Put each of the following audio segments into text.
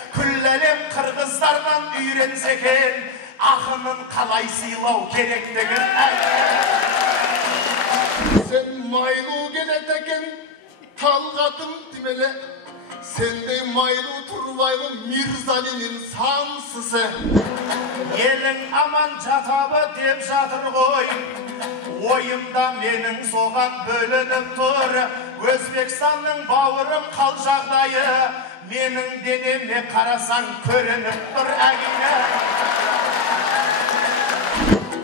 Күлләлем қырғыздардан үйренсе екен, ақынын қалай сыйлау керектігін Sen maylu gelede eкен, Talgatım dimele. Sende maylu turbaylı Mirzali'nin sansısı. Елің аман жатабы деп жатыр ғой. Ойымда менің соған бөлініп тұр. Өзбекстанның бауырым қал жағдайы. Менің денеме қарасаң көрініп тұр әгіне.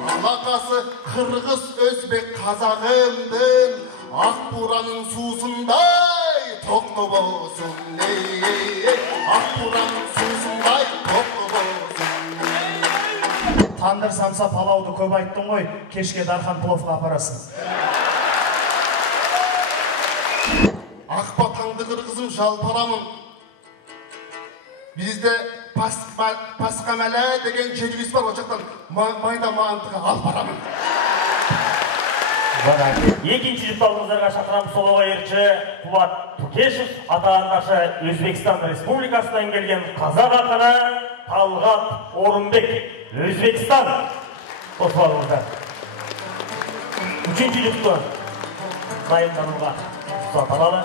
Alakası Kırgız Özbek Kazağımdın. Akburanın susunday toklu bolsun. Akburanın susunday toklu bolsun. Tandır самса палауды көп айттың ғой, кешке Дархан пловқа апарасың. Akbatаңды Kırgızım жалпарамын. Bizde Paskamele деген жеріміз бар, очақтан майда мантыға алып барамын. Екінші жұпталыңыздарға шақырамыз солоға ерші Қуат Тұкешев, ата-анашы Өзбекстан Республикасынан келген қазақ ақыны Талғат Орынбек, Өзбекстан. Қосып алыңыздар. Үшінші жұпты дайындануға ұстаталады.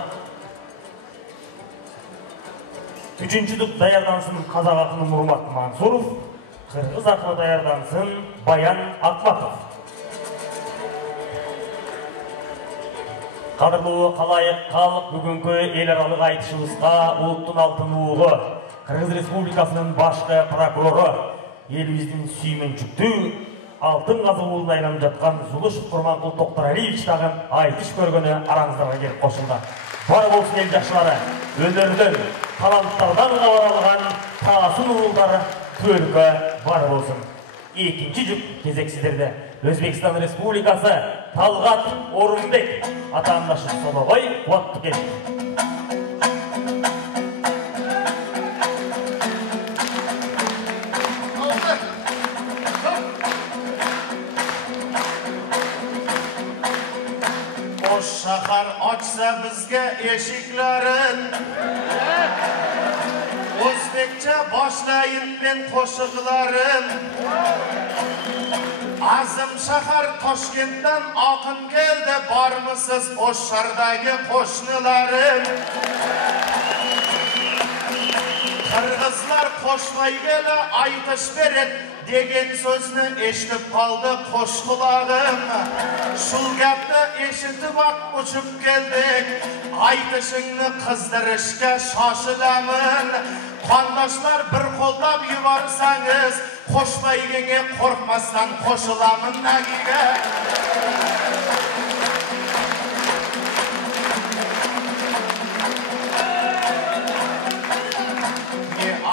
Üçüncü жұп даярдансын қазақ ақыны Мұрмат Мансуров, қырғыз ақыны даярдансын Баян Акматов. Қадірлі қалайық халық бүгінгі ел аралық айтышымызға ұлттың алтын уығы, Қырғыз Республикасының башқы прокуроры, еліміздің сүймен жүкті, алтын қазы уылын айланып жатқан Зұлышев Құрманқұл Тоқтарәлиевичтағы айтыш көргені араңыздарға келіп қосылды. Бар болсын ел жақшылары, өнерден, таланттардан қабаралған тасын уылдары төлкі бар болсын. Екінші жұп кезексіздерді Өзбекстан Республикасы Талғат Орынбек, ата-анашы солоғай Қуат Тұкешев. Ош шахар açsa bizge eşiklerin, Özbekçe başlayın ben koşuklarım. Azım şahar Toshkent'ten akın geldi, var mısız Oşşardagi qo'shnilarim? Kırgızlar qo'shmay gele aytış beret degen sözünü eşitip kaldı qo'sh qulog'im. Şul gapni eshitib uçup geldik, aytışını kızdırışga şaşılamın. Qondoshlar bir qo'llab yuborsangiz, qo'shmayganga qo'rqmasdan qo'shilaman nagiga.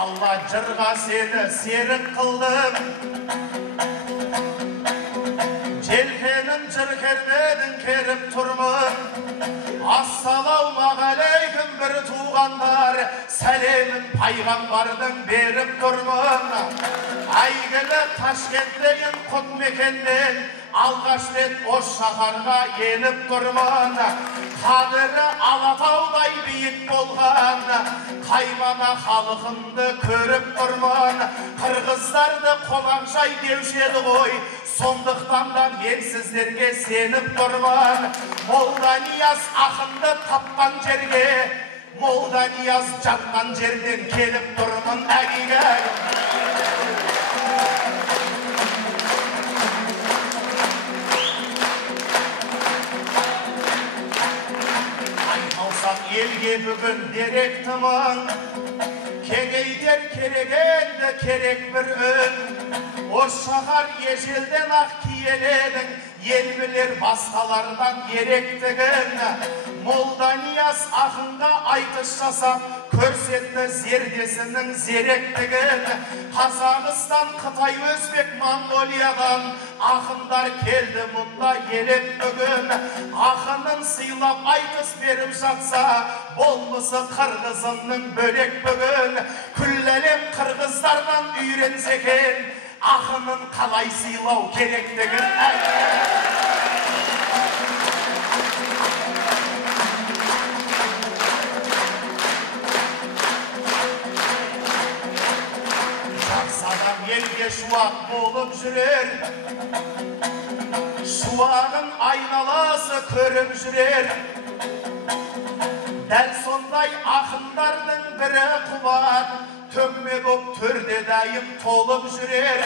Allah jırga seni serik kıldım, Jelkenin jırkermedin kerip turmun. Assalamu aleyküm bir tuğanlar, Selemin paygambardın berip turmun. Aygılı Taşkent'leyin kut mekenden, Algaç ret Oş şaharga gelip turmun. Kadırı Alatauday biyik bolgan, Kaymana halıkındı körüp turmun. Kırgızlardı Kolakjay devşedi koy, Sonduktan da men sizlerge senip turmun. Moldaniyaz akındı tapkan jerge, Moldaniyaz jatkan jerden kelip turmun agiga. Elge bugün derek tımın, Kegeyder keregende kerek bir ön. O şahar yeşilden ak kiyeledin, Yelbiler baskalardan gerektigin. Moldaniyaz akınga aytış jasap, Körsetni zerdesinin zerektigin. Kazakistan, Kıtay, Özbek, Mongoliyadan akınlar keldi munda gelip bugün. Akının sıylap aytış berip жатsa, bolmысы Kırgızının börek bugün. Küllelem Kırgızlardan үйренсе екен, akının қалай сыйлау керектігін. Sazan elge şuak bolup жүrer, şuağın aynalası körüp жүrer. Dәл сондай ақындардың бірі Құбат, төкме боп төрде дайым толып жүрер.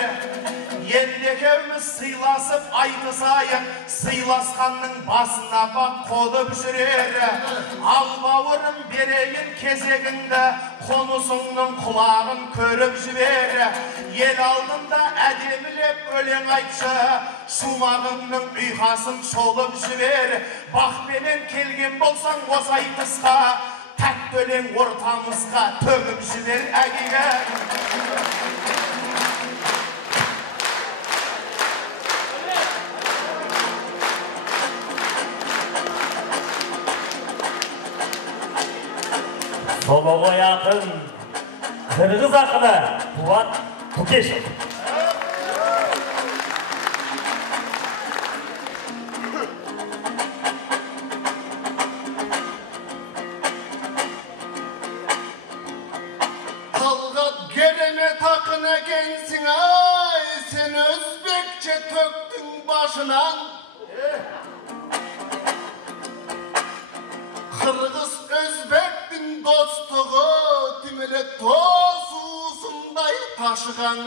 Енді екеуміз сыйласып айтысайық, сыйласқанның басына бақ қолып жүрер. Ал бауырым берейін кезегіңді, қонысыңның құлағын көріп жібер. Ел алдында әдемілеп өлең айтшы, шумағыңның ұйқасын шолып жібер. Бақпенен келген болсаң осы айтысқа, тәтті өлең ортамызға төгіп жібер әгеге. Солоға якын қырғыз ақыны Қуат Тукешев. Талғат керемет ақын екенсің ай, сен өзбекше төктің башынан. Қырғыз өзбектің достығы тимеле тосусындай ташыған.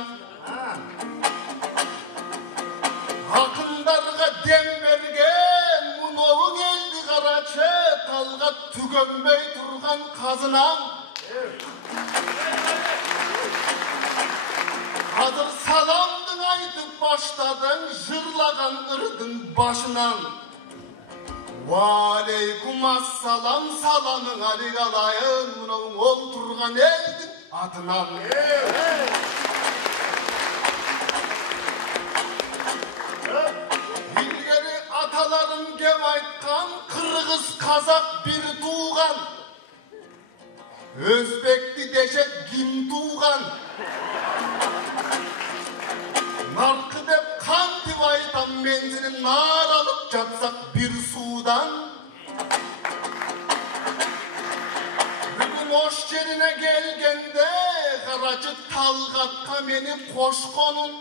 Ақындарға дем берген мұнауың елді қарачы, талғат түгенбей тұрған қазынан. Қазір саламдың айтып баштадың, жырлаған ырдың башынан. Валейкум ассалам, саламың алик алайын, мұнауың ол тұрған елдің атынан. Илгері аталарым кеп айтқан, қырғыз қазақ бір туған. Өзбекті дешек кім туған? Нарқы деп қантып айтам, мен сенен нар алып жатсақ бір судан. Бүгін ош жеріне келгенде қарачы талғатқа мені қошқонын.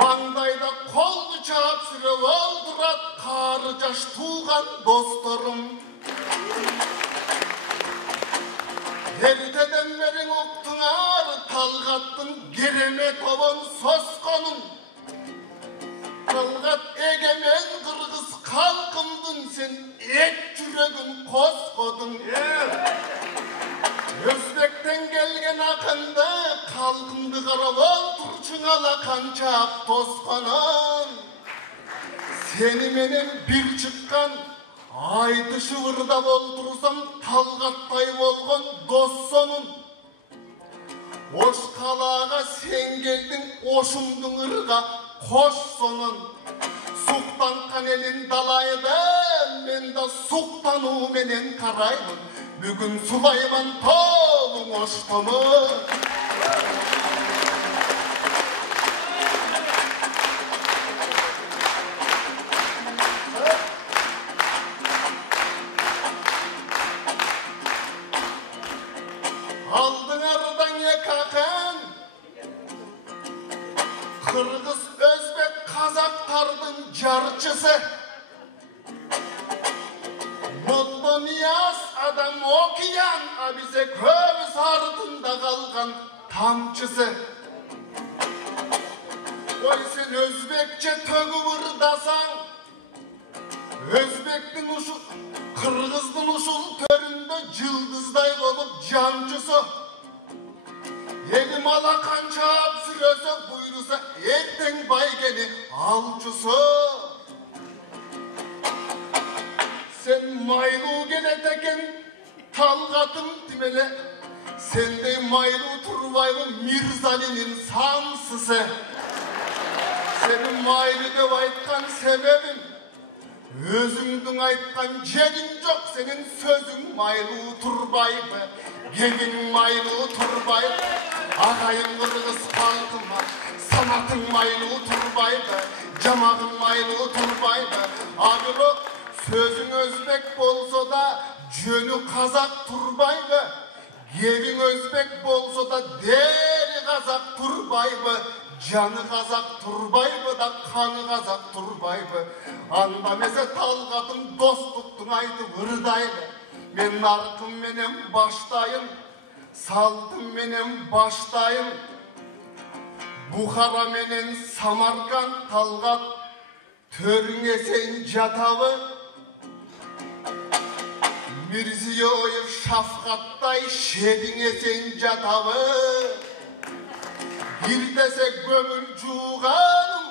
Маңдайда қолды чап сүріп олдырат қары жаш туған достарым. Ертеден берің ұқтыңар талғаттың керемет обын сосқонын. Талғат егемен қырғыз қалқымдың, сен ет жүрегін қосқодың. Өзбектен келген ақынды қалқымды қарап отыршың алақаншақ тосқанын. Сені менен бір шыққан айтышы ырда болтырсам талғаттай болған дос сонын. Ош қалаға сен келдің, ошымдың ырға қош сонын. Суқтанқан елін далайды, мен да суқтану менен қараймын. Бүгін Сулайман толың оштымын. Қырғыз өзбек қазақтардың жарчысы. Молдонияс адам океан, а бизе көбіс артында қалған тамчысы. Ой, сен өзбекше төгіп ырдасаң, өзбектің ұшыл, қырғыздың ұшыл төрінде жылдыздай болып жанчысы. Елім алақан чап сүресі бұйрысы, ертең байгені алчысы. Сен майлу келетекен талғатым тимеле, сендей майлу тұрбайлы Мирзалинин сансысы. Сені майлы деп айтқан себебім, өзіңдің айтқан жерің жоқ, сенің сөзің майлу тұрбайды. Егін майлы тұрбайды, ағайын қырғыз халқыма, санатың майлы тұрбайды, жамағың майлы тұрбайды. Абырок сөзің өзбек болса да, жөні қазақ тұрбайды. Егін өзбек болса да, дері қазақ тұрбайбы, жаны қазақ тұрбайбы да қаны қазақ тұрбайбы. Андамесе талғатым достықтың айты ұрдайды. Мен нарқым менен баштайын, салтым менен баштайын. Бұхара менен Самарқан талғат, төріңе сен жатабы. Mirziyoyev şafqatday şedinge sen jataby. Bir dese gömül juğanım,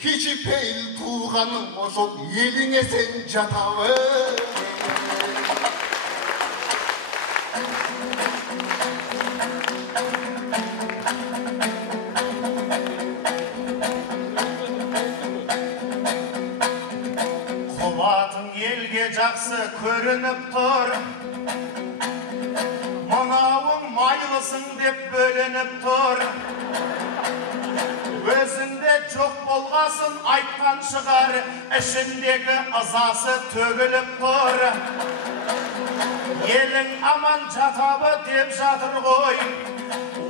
kiçi peyil tuğanım, oşol elinge sen jataby. Жақсы көрініп тұр, мынауың майлысың деп бөлініп тұр. Өзінде жоқ болғасын айтқан шығар, ішіндегі ызасы төгіліп тұр. Елің аман жатабы деп жатыр ғой,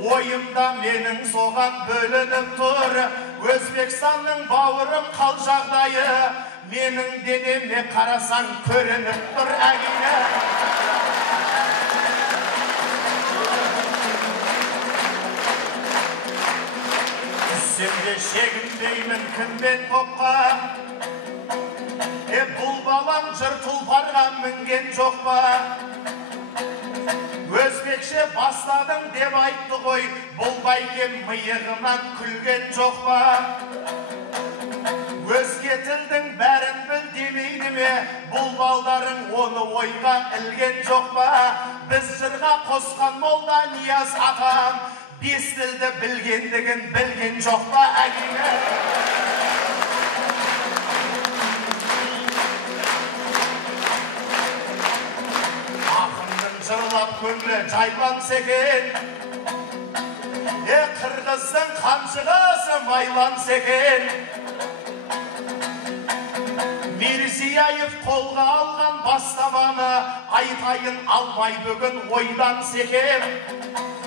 ойымда менің соған бөлініп тұр. Өзбекстанның бауырым қал жағдайы, менің денеме қарасаң көрініп тұр әгіне. Түссемде шегінбеймін кіммен топқа, бұл балам жыр тұлпарға мінген жоқ па? Өзбекше бастадың деп айтты ғой, бұл байкем миығынан күлген жоқ па? Өзге тілдің бәрін біл демейді ме, бұл балдарың оны ойға ілген жоқ па? Біз жырға қосқан молда Нияз атам, бес тілді білгендігін білген жоқ па әгеме? Ақынның жырлап көңілі жайланса екен, қырғыздың қамшығасы майланса екен. Mirziyoyev қолға алған бастаманы айтайын алмай бүгін ойдан секем.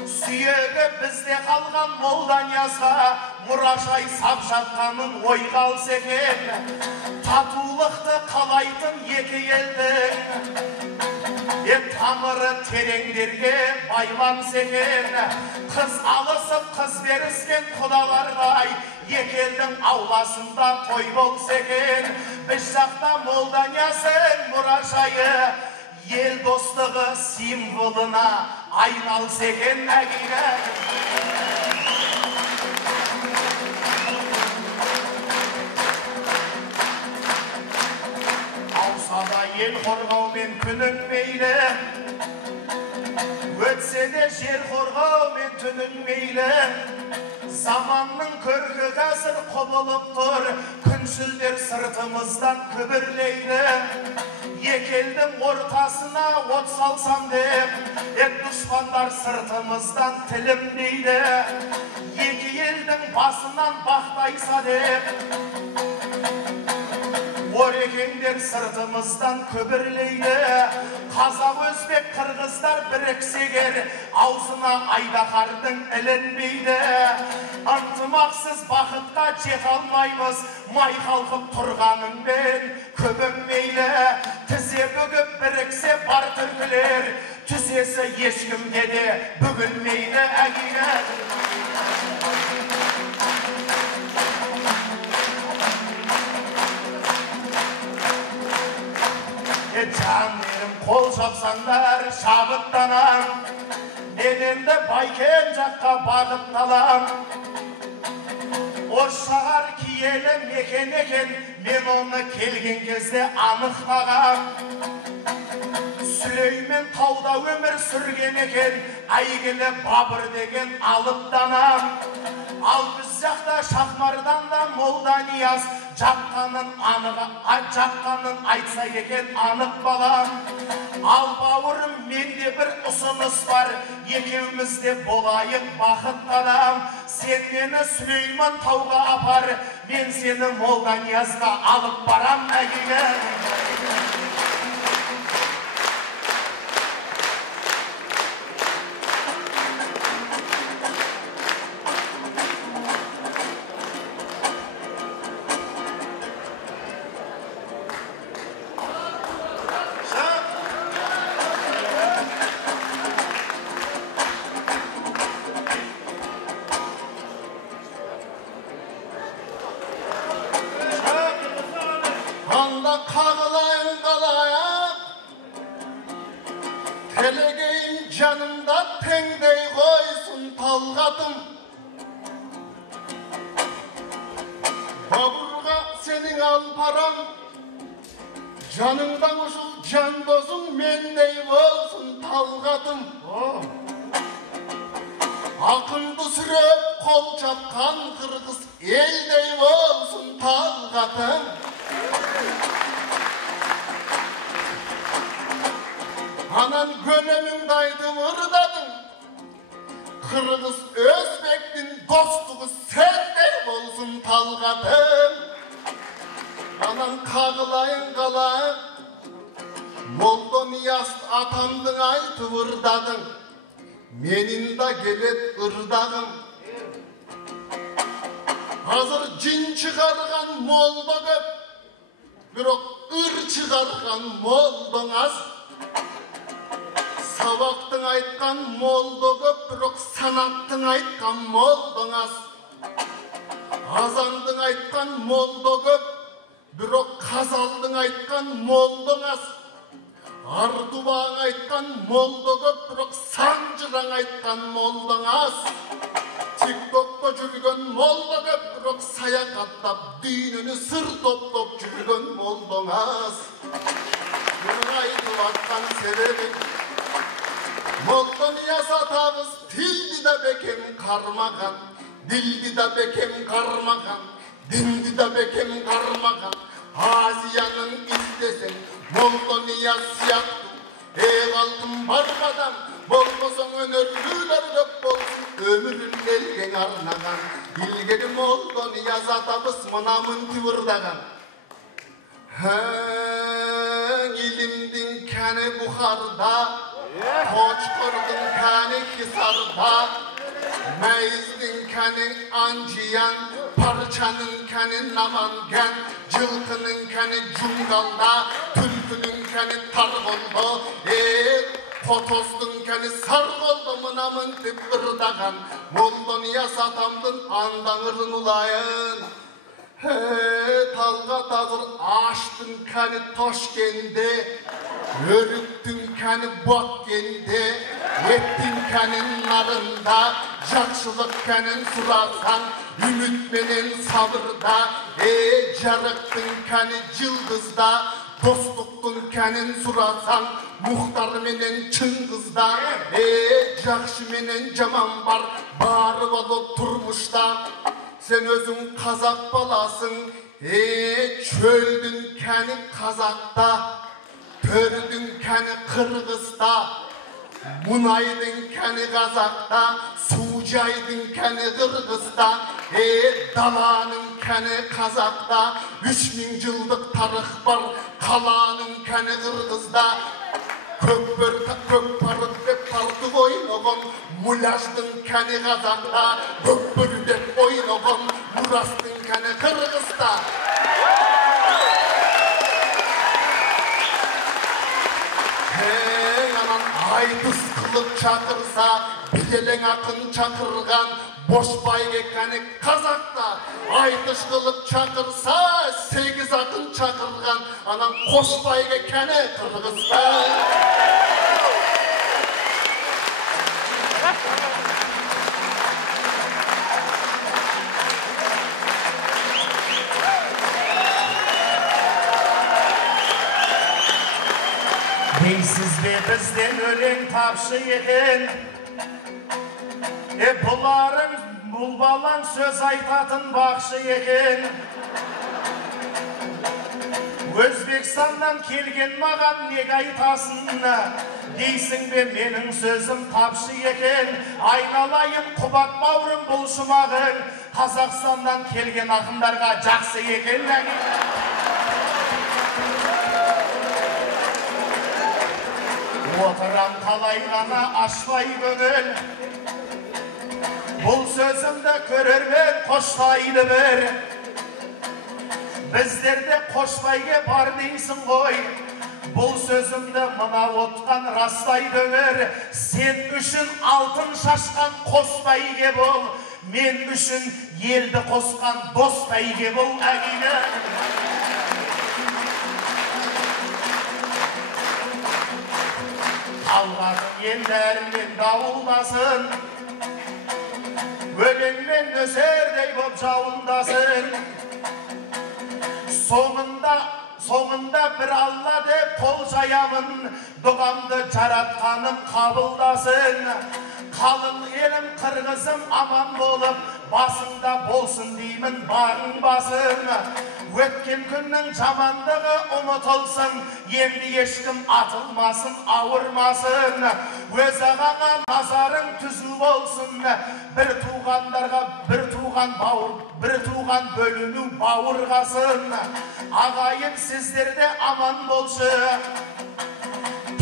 Сүйегі бізде қалған молда Ниязға мұражай сап жатқанын ойға алса екен. Татулықты қалайтын екі елдің тамыры тереңдерге байланса екен. Қыз алысып қыз беріскен құдалардай екі елдің ауласында той болса екен. Біз жақта молда Нияздың мұражайы ел достығы символына айналса екен әгеге. Аусада ел қорғаумен күнің мейлі, өтсе де жер қорғаумен түнің мейлі. Заманның көркі қазір құбылып тұр, күншілдер сыртымыздан күбірлейді. Екі елдің ортасына от салсам деп, дұшпандар сыртымыздан тілім дейді. Екі елдің басынан бақтайса деп, орекеңдер сыртымыздан күбірлейді. Қазақ, өзбек, қырғыздар біріксегер, аузына айдаһардың ілінбейді. Ынтымақсыз бақытқа жете алмаймыз, май қалқып тұрғаныңмен көбің мейлі. Тізе бүгіп біріксе бар түркілер, түзесі ешкімге де бүгілмейді әгеге. Жанерім қол жапсаңдар шабыттанам, денемді байкен жаққа бағытталам. Ошағар киелі мекен екен, мен оны келген кезде анықтағам. Сүлеймен тауда өмір сүрген екен, әйгілі Бабыр деген алыптанам. Ал біз жақта Шахмардан да молда Нияз жатқанын айтса екен анық балам. Ал бауырым, менде бір ұсыныс бар, екеумізде болайық бақытты адам. Сен мені Сүлейман тауға апар, мен сені молда Ниязға алып барам әгеге. Talgatım. Baburga senin alparan, canından usul can dozun mendey olsun Talgatım. Akındı sürüp kol çapkan Kırgız eldey olsun Talgatım. Anan gönlümün daydı vırdadın, Kırgız Özbek'tin dostluğu sendey olsun Talgatım. Anan kağılayın kalayın, Moldo Niyaz atamdın aytı vırdadın, menin da gelet ırdağım. Hazır cin çıkargan moldo köp, birok ır çıkargan moldon az. Sabaqtın aytkan moldo köp, birok sanattın aytkan moldon az. Azandın aytkan moldo köp, birok kazaldın aytkan moldon az. Ardubağın aytkan moldo köp, birok sancıran aytkan moldon az. TikTok'ta жүрген moldo köp, birok sayakattap düğününü sır toplop жүрген moldon az. Bunun aytıp atkan sebebi Moldo Niyaz atabız tildi de bekem karmagan, dildi de bekem karmagan, dindi de bekem karmagan. Aziyanın izdesin Moldo Niyaz siyahtı, ey altın barmadan, bolmasan önörlüler köp bolsun, ömürün elgen arnagan. İlgeni Moldo Niyaz atabız mınamın tıvırdagan. İlimdin kəni Buxarda, Koçkor'dun kəni Hisarda, Meyizdin kəni Anciyan, Parçanın kəni Namangan, Cılkının kəni Cungalda, Tülkünün kəni Targolda, Kotozdun kəni Sargolda mınamın tıpırdagan. Moldo Niyaz atamdın andağırın ulayın. Talgat hazır açtın kəni Toşkende, örüktün kəni Bokkende, ettin kəni narında, jakşılık kəni surasan, ümit menen sabırda, jarıktın kəni Cıldızda, dostluktun kəni surasan, muhtar menen Çıngızda, jakşı menen jaman bar, barı olup turmuşta. Sen özün Kazak balasın, çöldün kəni Kazak'ta, tördün kəni Kırgız'da, munaydın kəni Kazak'ta, sucaydın kəni Kırgız'da, dalanın kəni Kazak'ta, 3000 yıllık tarih var, kalanın kəni Kırgız'da. Kökparık dep partık oynoğun, mulajdın kəni Kazak'ta, kökbür dep oynoğun, murastın kəni Kırgız'da. Anan aydız kılıp çakırsa, bilelen akın çakırgan, boş bayge kəni Kazak'ta. Aydız kılıp çakırsa, 8 akın çakırgan, anan koş bayge kəni Kırgız'da. Deysiz be bizden ölen tapşı eken, buların bulbalan söz aytatın bakşı eken. Özbekistan'dan kelgen mağan neg aytasın, deysin be menin sözüm tapşı eken. Aynalayın Kubat Mavrum bulşumağın, Kazakistan'dan kelgen akındarga jakсы eken. Oturan kalayğana aşvay gönül, bul sözümde körermen koştaydı bir. Bizlerde koşbayge bar deysin koy, bul sözümde mına otkan rastay döner. Sen üçün altın şaşkan koşbayge bol, men üçün yeldi koşkan dostayge bol agine. Talgatın yenderinin davuldasın, nöserdey boп жауындасың. Соңында бір Алла деп қол жаямын, дұғамды жаратқаным қабылдасын. Қалың елім қырғызым аман болып, басыңда болсын деймін бағың басын. Өткен күннің жамандығы ұмытылсын, енді ешкім атылмасын, ауырмасын. Өз ағаңа назарың түзу болсын, бір туған бөліну бауырғасын. Ағайын сіздерде аман болшы,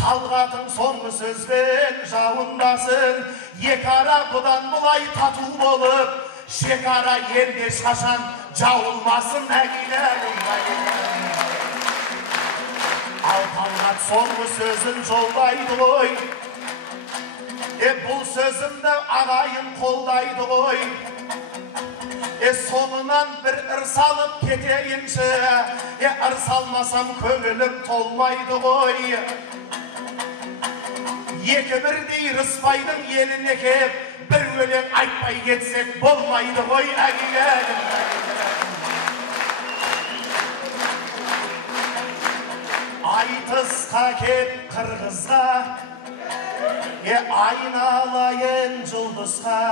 талғатың соңғы сөзбен жауындасын. Екі ара бұдан бұлай тату болып, шекара елде шашан жауылмасын әгиләгім. Ал талғат соңғы сөзін жолдайды ғой, бұл сөзімді ағайын қолдайды ғой. Соңынан бір ырсалып кетейінші, ырсалмасам көңілім толмайды ғой. Екі бірдей Рысбайдың еліне кеп, бір өлең айтпай кетсек болмайды ғой әгиләгім. Айтысқа кеп қырғызға, айналайын жұлдызға.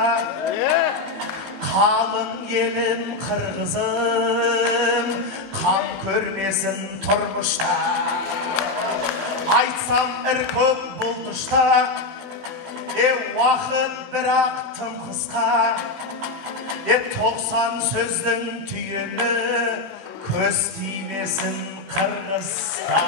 Қалың елім қырғызым, қан көрмесін тұрмышта. Айтсам іркіп бұл тұшта, уақыт бірақ тым қысқа. 90 сөздің түйіні, көз тимесін қырғызға.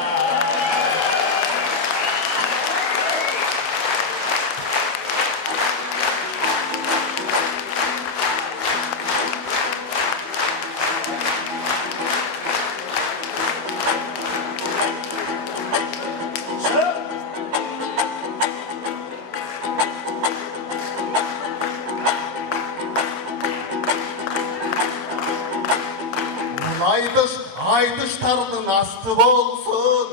Айтыштардың асты болсын,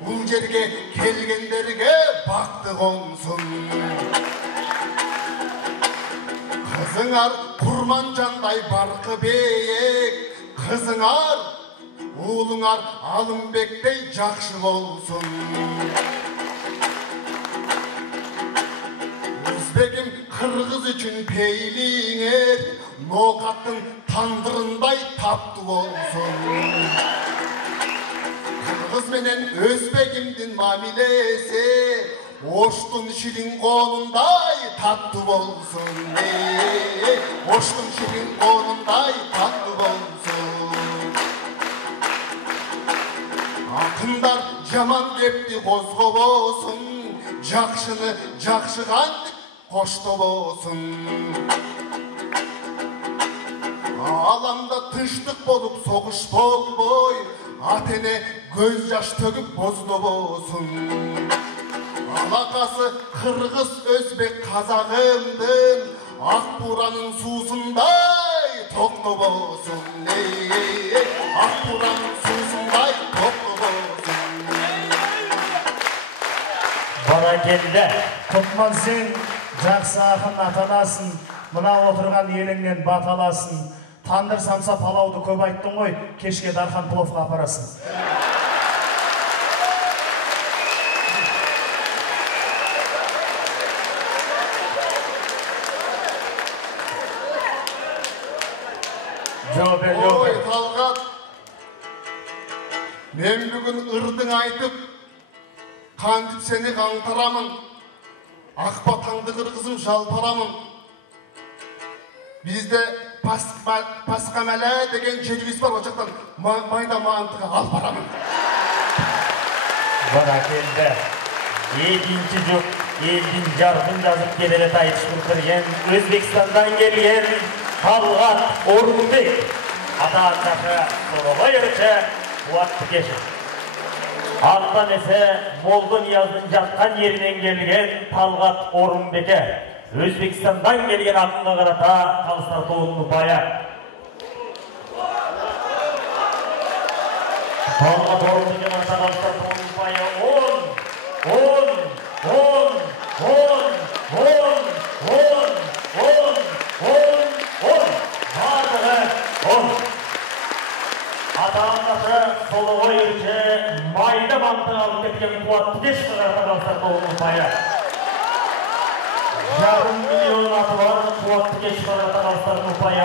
бұл жерге келгендерге бақты қонсын. Қызыңар Құрманжандай барқы бейек, қызыңар, ұлыңар Алымбектей жақшы болсын. Өзбегім қырғыз үшін пейліңер, ноқаттың тандырындай тапты болсын. Қырғыз менен өзбегімдің мамилесі, оштың шилин қонындай татты болсын. Оштың шилин қонындай татты болсын. Ақындар жаман кепті қозғы болсын, жақшыны жақшыған қошты болсын. Аламда тыштық болып соғыш болбой, атене көз жаш төгіп бозды болсын. Алақасы қырғыз өзбек қазағымдың, ақ бураның сусындай тоқты болсын. Ақ бураның сусындай тоқты болсын. Бара келді. Тұтман сен жақсы ақын атанасың, мына отырған еліңнен баталасын. Тандыр самса палауды көп айттың ғой, кешке дархан пловқа апарасың. Ой, Талғат, мен бүгін ырдың айтып, қандып сені қаңтарамын, ақбатаңды қырғызым жалпарамын. Бізде Пасқамәлі деген жербес бар, о жақтан майда маңтыға алып барамын. Бара келді. Екінші жоқ, елдің жарқын жазып келелет айтыш бітірген, Өзбекстандан келген Талғат Орынбек. Ата-анасы Сорова ерші, Уатты кеші. Аттан есе Молдын яздың жатқан ерінен келген Талғат Орынбеке. Өзбекстандан келген ақынға қарата қалыстар тоғын ұпайы. Талғат Орынбеке қарата қалыстар тоғын ұпайы 10. кеткен қуатты кеш қағаздар тобының ұпайы. Жарым миллион аты бар қуатты кеш қағаздардың ұпайы